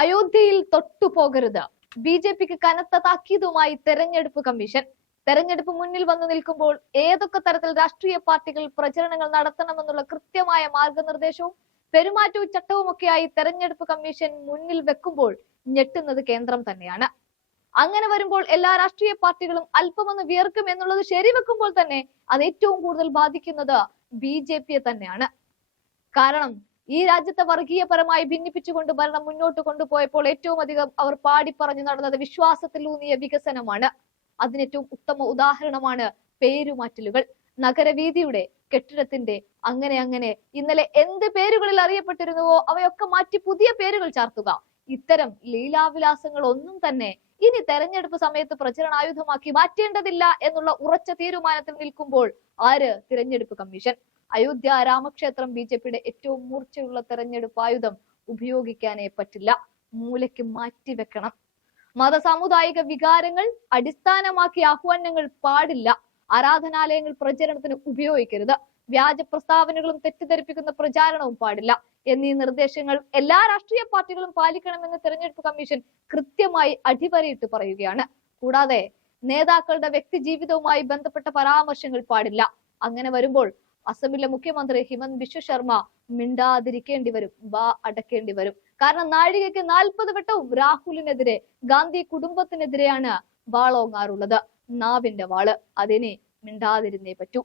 അയോധ്യയിൽ തൊട്ടുപോകരുത്. ബി.ജെ.പിക്ക് കനത്ത താക്കീതുമായി തെരഞ്ഞെടുപ്പ് കമ്മീഷൻ. തെരഞ്ഞെടുപ്പ് മുന്നിൽ വന്നു നിൽക്കുമ്പോൾ ഏതൊക്കെ തരത്തിൽ രാഷ്ട്രീയ പാർട്ടികൾ പ്രചരണങ്ങൾ നടത്തണമെന്നുള്ള കൃത്യമായ മാർഗനിർദ്ദേശവും പെരുമാറ്റവും ചട്ടവുമൊക്കെയായി തെരഞ്ഞെടുപ്പ് കമ്മീഷൻ മുന്നിൽ വെക്കുമ്പോൾ ഞെട്ടുന്നത് കേന്ദ്രം തന്നെയാണ്. അങ്ങനെ വരുമ്പോൾ എല്ലാ രാഷ്ട്രീയ പാർട്ടികളും അല്പമൊന്ന് വിയർക്കും എന്നുള്ളത് ശരിവെക്കുമ്പോൾ തന്നെ അത് ഏറ്റവും കൂടുതൽ ബാധിക്കുന്നത് ബി.ജെ.പിയെ തന്നെയാണ്. കാരണം ഈ രാജ്യത്തെ വർഗീയപരമായി ഭിന്നിപ്പിച്ചുകൊണ്ട് ഭരണം മുന്നോട്ട് കൊണ്ടുപോയപ്പോൾ ഏറ്റവും അധികം അവർ പാടിപ്പറഞ്ഞു നടന്നത് വിശ്വാസത്തിലൂന്നിയ വികസനമാണ്. അതിനേറ്റവും ഉത്തമ ഉദാഹരണമാണ് പേരുമാറ്റലുകൾ. നഗരവീതിയുടെ, കെട്ടിടത്തിന്റെ, അങ്ങനെ ഇന്നലെ എന്ത് പേരുകളിൽ അറിയപ്പെട്ടിരുന്നുവോ അവയൊക്കെ മാറ്റി പുതിയ പേരുകൾ ചാർത്തുക. ഇത്തരം ലീലാവിലാസങ്ങൾ ഒന്നും തന്നെ ഇനി തെരഞ്ഞെടുപ്പ് സമയത്ത് പ്രചരണായുധമാക്കി മാറ്റേണ്ടതില്ല എന്നുള്ള ഉറച്ച തീരുമാനത്തിൽ നിൽക്കുമ്പോൾ തിരഞ്ഞെടുപ്പ് കമ്മീഷൻ. അയോധ്യ രാമക്ഷേത്രം ബി.ജെ.പിയുടെ ഏറ്റവും മൂർച്ചയുള്ള തെരഞ്ഞെടുപ്പ് ആയുധം ഉപയോഗിക്കാനേ പറ്റില്ല. മൂലയ്ക്ക് മാറ്റിവെക്കണം. മത സാമുദായിക വികാരങ്ങൾ അടിസ്ഥാനമാക്കിയ ആഹ്വാനങ്ങൾ പാടില്ല. ആരാധനാലയങ്ങൾ പ്രചരണത്തിന് ഉപയോഗിക്കരുത്. വ്യാജ പ്രസ്താവനകളും തെറ്റിദ്ധരിപ്പിക്കുന്ന പ്രചാരണവും പാടില്ല എന്നീ നിർദ്ദേശങ്ങൾ എല്ലാ രാഷ്ട്രീയ പാർട്ടികളും പാലിക്കണമെന്ന് തെരഞ്ഞെടുപ്പ് കമ്മീഷൻ കൃത്യമായി അടിവരയിട്ട് പറയുകയാണ്. കൂടാതെ നേതാക്കളുടെ വ്യക്തി ജീവിതവുമായി ബന്ധപ്പെട്ട പരാമർശങ്ങൾ പാടില്ല. അങ്ങനെ വരുമ്പോൾ അസമിലെ മുഖ്യമന്ത്രി ഹിമന്ത് ബിശ്വ ശർമ്മ മിണ്ടാതിരിക്കേണ്ടി വരും, അടക്കേണ്ടി വരും. കാരണം നാഴികയ്ക്ക് 40 വട്ടവും രാഹുലിനെതിരെ, ഗാന്ധി കുടുംബത്തിനെതിരെയാണ് വാളോങ്ങാറുള്ളത്. നാവിന്റെ വാള്. അതിനെ മിണ്ടാതിരുന്നേ പറ്റൂ.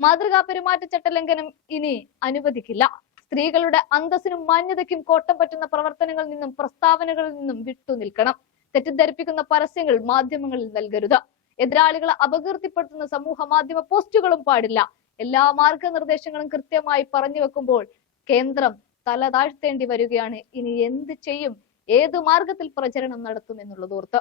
മാതൃകാ പെരുമാറ്റച്ചട്ട ലംഘനം ഇനി അനുവദിക്കില്ല. സ്ത്രീകളുടെ അന്തസ്സിനും മാന്യതയ്ക്കും കോട്ടം പറ്റുന്ന പ്രവർത്തനങ്ങളിൽ നിന്നും പ്രസ്താവനകളിൽ നിന്നും വിട്ടുനിൽക്കണം. തെറ്റിദ്ധരിപ്പിക്കുന്ന പരസ്യങ്ങൾ മാധ്യമങ്ങളിൽ നൽകരുത്. എതിരാളികളെ അപകീർത്തിപ്പെടുത്തുന്ന സമൂഹ മാധ്യമ പോസ്റ്റുകളും പാടില്ല. എല്ലാ മാർഗനിർദ്ദേശങ്ങളും കൃത്യമായി പറഞ്ഞു വെക്കുമ്പോൾ കേന്ദ്രം തല താഴ്ത്തേണ്ടി വരികയാണ്. ഇനി എന്ത് ചെയ്യും, ഏത് മാർഗത്തിൽ പ്രചരണം നടത്തും എന്നുള്ളതോർത്ത്.